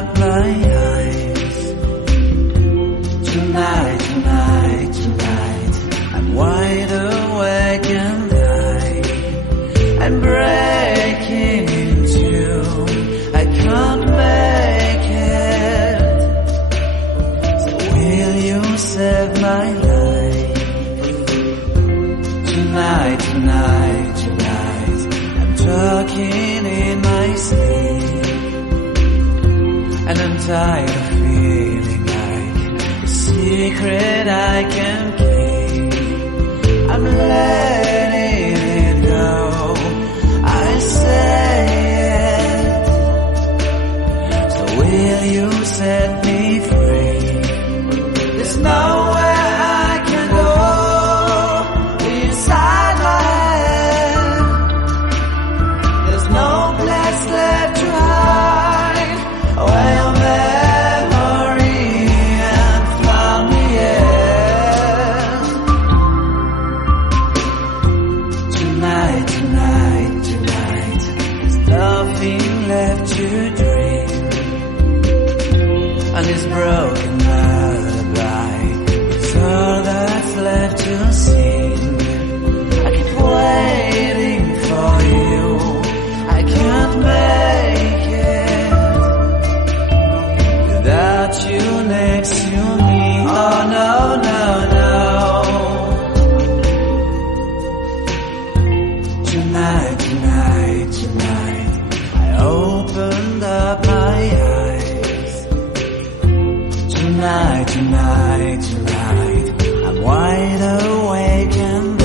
up my eyes. Tonight, tonight, tonight, I'm wide awake and I'm breaking in two. I can't make it. So will you save my life? Tonight, tonight, tonight, I'm talking in my sleep, and I'm tired of feeling like a secret I can keep. I'm letting it go, I say it. So will you set me free? There's nowhere I can go inside my head. There's no place left to hide where your memory and found me is. Tonight, tonight, tonight, there's nothing left to dream. And this broken lullaby is all that's left to sing. I keep waiting for you, I can't make it without you next to me. Oh no, no, no. Tonight, tonight, tonight, I opened up my eyes. Tonight, tonight, tonight, I'm wide awake and